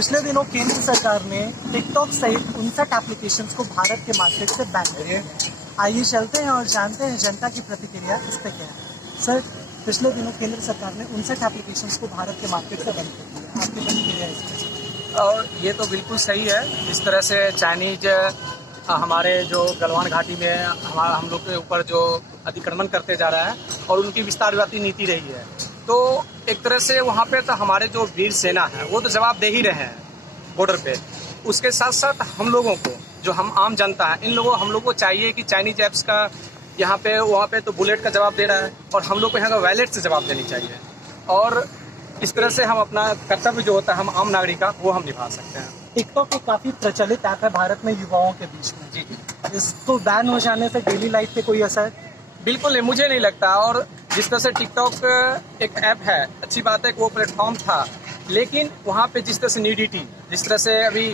पिछले दिनों केंद्र सरकार ने टिकटॉक सहित 59 एप्लीकेशंस को भारत के मार्केट से बैन कर दिया। आइए चलते हैं और जानते हैं जनता की प्रतिक्रिया इस पे क्या है। सर, पिछले दिनों केंद्र सरकार ने 59 एप्लीकेशंस को भारत के मार्केट से बैन कर दिया, आपकी प्रतिक्रिया इस पे? और ये तो बिल्कुल सही है। इस तरह से चाइनीज हमारे जो गलवान घाटी में हम लोग के ऊपर जो अतिक्रमण करते जा रहा है और उनकी विस्तारवादी नीति रही है, तो एक तरह से वहाँ पे तो हमारे जो वीर सेना है वो तो जवाब दे ही रहे हैं बॉर्डर पे। उसके साथ साथ हम लोगों को, जो हम आम जनता है, हम लोगों को चाहिए कि चाइनीज ऐप्स का यहाँ पे वहाँ पे तो बुलेट का जवाब दे रहा है और हम लोग को यहाँ का वैलेट से जवाब देनी चाहिए। और इस तरह से हम अपना कर्तव्य जो होता है हम आम नागरिक का वो हम निभा सकते हैं। टिकटॉक एक काफी प्रचलित ऐप है भारत में युवाओं के बीच में। जी, इसको बैन हो जाने से डेली लाइफ पे कोई असर? बिल्कुल नहीं, मुझे नहीं लगता। और जिस तरह से टिकटॉक एक ऐप है, अच्छी बात है कि वो प्लेटफॉर्म था, लेकिन वहाँ पे जिस तरह से न्यूडिटी, जिस तरह से अभी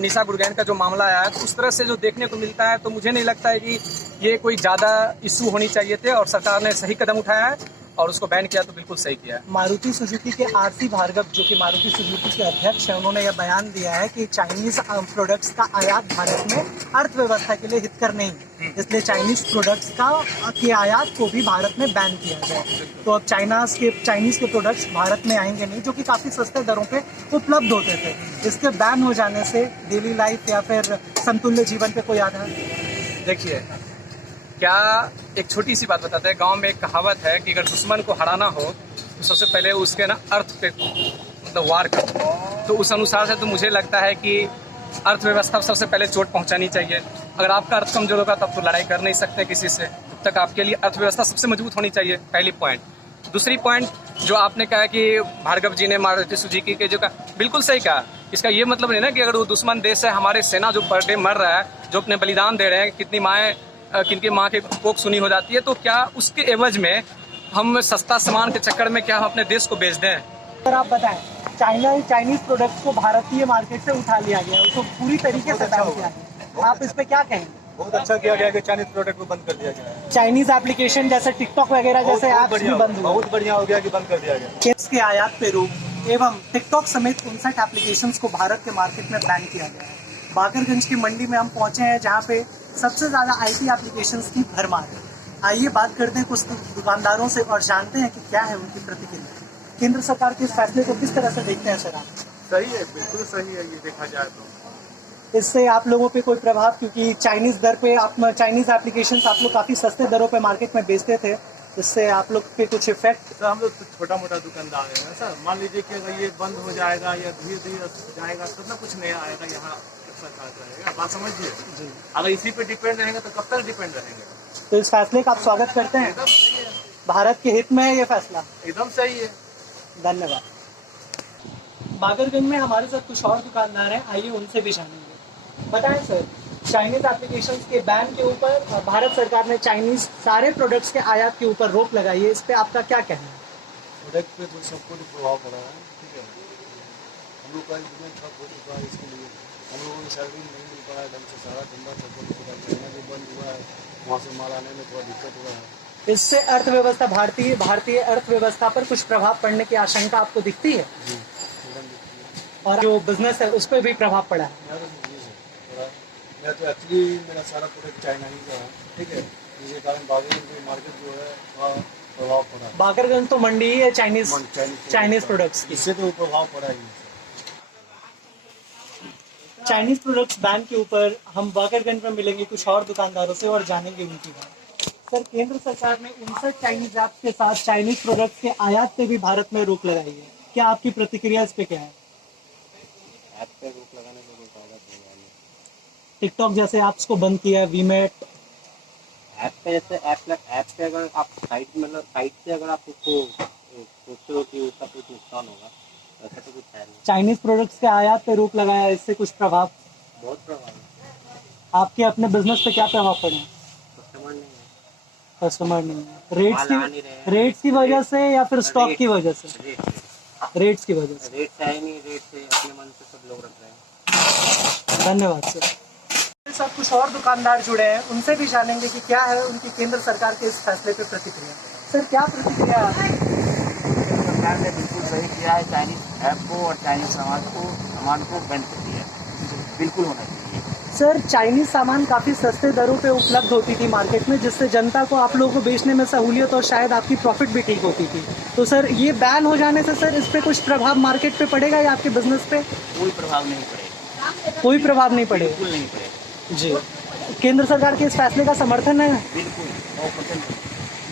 निशा गुरगैन का जो मामला आया है, तो उस तरह से जो देखने को मिलता है, तो मुझे नहीं लगता है कि ये कोई ज़्यादा इशू होनी चाहिए थे। और सरकार ने सही कदम उठाया है और उसको बैन किया तो बिल्कुल सही किया है। मारुति सुजुकी के आरसी भार्गव, जो कि मारुति सुजुकी के अध्यक्ष हैं, उन्होंने यह बयान दिया है कि चाइनीज प्रोडक्ट्स का आयात भारत में अर्थव्यवस्था के लिए हितकर नहीं है, इसलिए चाइनीज प्रोडक्ट्स के आयात को भी भारत में बैन किया जाए। तो अब चाइनीज के प्रोडक्ट्स भारत में आएंगे नहीं, जो कि काफ़ी सस्ते दरों पे उपलब्ध होते थे। इसके बैन हो जाने से डेली लाइफ या फिर समतुल्य जीवन पे कोई आधार? देखिए, क्या एक छोटी सी बात बताते हैं। गांव में एक कहावत है कि अगर दुश्मन को हराना हो तो सबसे पहले उसके ना अर्थ पे मतलब वार करो। तो उस अनुसार से तो मुझे लगता है कि अर्थव्यवस्था को सबसे पहले चोट पहुंचानी चाहिए। अगर आपका अर्थ कमजोर होगा तब तो लड़ाई कर नहीं सकते किसी से। तब तक आपके लिए अर्थव्यवस्था सबसे मजबूत होनी चाहिए, पहली पॉइंट। दूसरी पॉइंट जो आपने कहा कि भार्गव जी ने मारुति सुजुकी के जो कहा, बिल्कुल सही कहा। इसका ये मतलब नहीं ना कि अगर वो दुश्मन देश है, हमारे सेना जो पर डे मर रहा है, जो अपने बलिदान दे रहे हैं, कितनी माएँ किनकी माँ की कोख सुनी हो जाती है, तो क्या उसके एवज में हम सस्ता सामान के चक्कर में क्या हम अपने देश को बेच दें? सर, आप बताएं, चाइनीज प्रोडक्ट्स को भारतीय मार्केट से उठा लिया गया, उसको पूरी तरीके से बैन किया गया। आप इस पे क्या कहेंगे? बहुत अच्छा किया गया कि चाइनीज प्रोडक्ट को बंद कर दिया गया। चाइनीज एप्लीकेशन जैसे टिकटॉक वगैरह जैसे ऐप्स भी बंद हुए। बहुत बढ़िया हो गया कि बंद कर दिया गया। चिप्स के आयात पे रोक एवं टिकटॉक समेत 59 एप्लीकेशंस को भारत के मार्केट में बैन किया गया है। बाकरगंज की मंडी में हम पहुंचे हैं, जहां पे सबसे ज़्यादा आईटी एप्लीकेशंस की भरमार है। आइए बात करते हैं कुछ दुकानदारों से और जानते हैं कि क्या है उनकी प्रतिक्रिया। केंद्र सरकार के इस फैसले को किस तरह से देखते हैं सर आप? सही है, बिल्कुल सही है। ये देखा जाए तो इससे आप लोगों पे कोई प्रभाव, क्योंकि चाइनीज दर पे चाइनीज एप्लीकेशंस आप लोग काफ़ी सस्ते दरों पे मार्केट में बेचते थे, इससे आप लोग पे कुछ इफेक्ट? सर, हम लोग तो छोटा मोटा दुकानदार है सर। मान लीजिए कि अगर ये बंद हो जाएगा या धीरे धीरे जाएगा तब ना कुछ नया आएगा यहाँ सरकार रहेगा। बात समझिए जी। अगर इसी पे डिपेंड रहेंगे तो कब तक डिपेंड रहेंगे? तो इस फैसले का आप स्वागत करते हैं? एकदम सही है। भारत के हित में है ये फैसला? एकदम सही है। धन्यवाद। बाकरगंज में हमारे साथ कुछ और दुकानदार हैं, आइए उनसे भी जानेंगे। बताएं सर, चाइनीज एप्लीकेशंस के बैन के ऊपर भारत सरकार ने चाइनीज सारे प्रोडक्ट्स के आयात के ऊपर रोक लगाई है, इस पे आपका क्या कहना है? प्रोडक्ट पे तो सबको प्रभाव पड़ा है, ठीक है। हम लोग का बिजनेस ठप हो चुका है, इसके लिए हम लोगों को सैलरी नहीं मिल पा रहा है ढंग से। सारा धंधा सब महीना भी बंद हुआ है, वहाँ से माल आने में थोड़ा दिक्कत हो रहा है। इससे अर्थव्यवस्था भारतीय अर्थव्यवस्था पर कुछ प्रभाव पड़ने की आशंका आपको दिखती है? जी, एकदम दिखती है। और जो बिजनेस है उस पर भी प्रभाव पड़ा है? मैं तो एक्चुअली मेरा सारा प्रोडक्ट चाइना ही का है, ठीक है। जिसके कारण बाकरगंज मार्केट जो है वहाँ प्रभाव पड़ा। बाकरगंज तो मंडी ही है चाइनीज प्रोडक्ट्स की, इससे तो प्रभाव पड़ा ही। चाइनीज प्रोडक्ट्स बैन के ऊपर हम बाकरगंज में मिलेंगे कुछ और दुकानदारों से और जानेंगे उनकी बात। सर, केंद्र सरकार ने 59 चाइनीज ऐप्स के साथ चाइनीज प्रोडक्ट्स के आयात पे भी भारत में रोक लगाई है, क्या आपकी प्रतिक्रिया इस पे क्या है? ऐप पे रोक लगाने से कोई फायदा नहीं है। टिकटॉक जैसे ऐप्स को बंद किया है, वीमेट ऐप पे जैसे ऐप पे अगर आप साइट से अगर आप उसको सोचते हो कि उसका कुछ नुकसान होगा, ऐसा तो कुछ है नहीं। चाइनीज प्रोडक्ट्स के आयात पे रोक लगाया, इससे कुछ प्रभाव? बहुत प्रभाव है। आपके अपने बिजनेस पे क्या प्रभाव पड़े? कस्टमर नहीं है, रेट्स की वजह से या फिर स्टॉक की वजह से? रेट्स की वजह से। रेट है नहीं, रेट से अपने मन से सब लोग रख रहे हैं। धन्यवाद सर। मेरे साथ कुछ और दुकानदार जुड़े हैं, उनसे भी जानेंगे कि क्या है उनकी केंद्र सरकार के इस फैसले पे प्रतिक्रिया। सर, क्या प्रतिक्रिया है? सरकार ने बिल्कुल सही किया है। चाइनीज ऐप को और चाइनीज सामान को बैन कर दिया है, बिल्कुल होना चाहिए। सर चाइनीज सामान काफ़ी सस्ते दरों पे उपलब्ध होती थी मार्केट में, जिससे जनता को आप लोगों को बेचने में सहूलियत और शायद आपकी प्रॉफिट भी ठीक होती थी। तो सर ये बैन हो जाने से सर इस पे कुछ प्रभाव मार्केट पे पड़ेगा या आपके बिजनेस पे? कोई प्रभाव नहीं पड़ेगा, कोई प्रभाव नहीं पड़ेगा। बिल्कुल नहीं पड़ेगा जी, केंद्र सरकार के इस फैसले का समर्थन है? बिल्कुल 100%।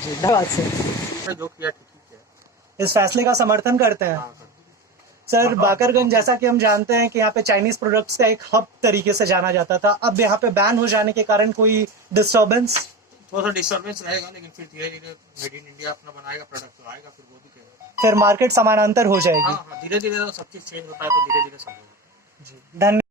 जी, धन्यवाद सर। जो किया ठीक है। इस फैसले का समर्थन करते हैं सर। बाकरगंज जैसा कि हम जानते हैं कि यहाँ पे चाइनीज प्रोडक्ट्स का एक हब तरीके से जाना जाता था, अब यहाँ पे बैन हो जाने के कारण कोई डिस्टर्बेंस? थोड़ा सा डिस्टर्बेंस रहेगा, लेकिन फिर धीरे धीरे मेड इन इंडिया अपना बनाएगा प्रोडक्ट तो आएगा, फिर वो भी कहेगा। फिर मार्केट समानांतर हो जाएगी। हाँ, धीरे धीरे सब चीज़ चेंज होता है तो धीरे धीरे सब होगा। धन्यवाद।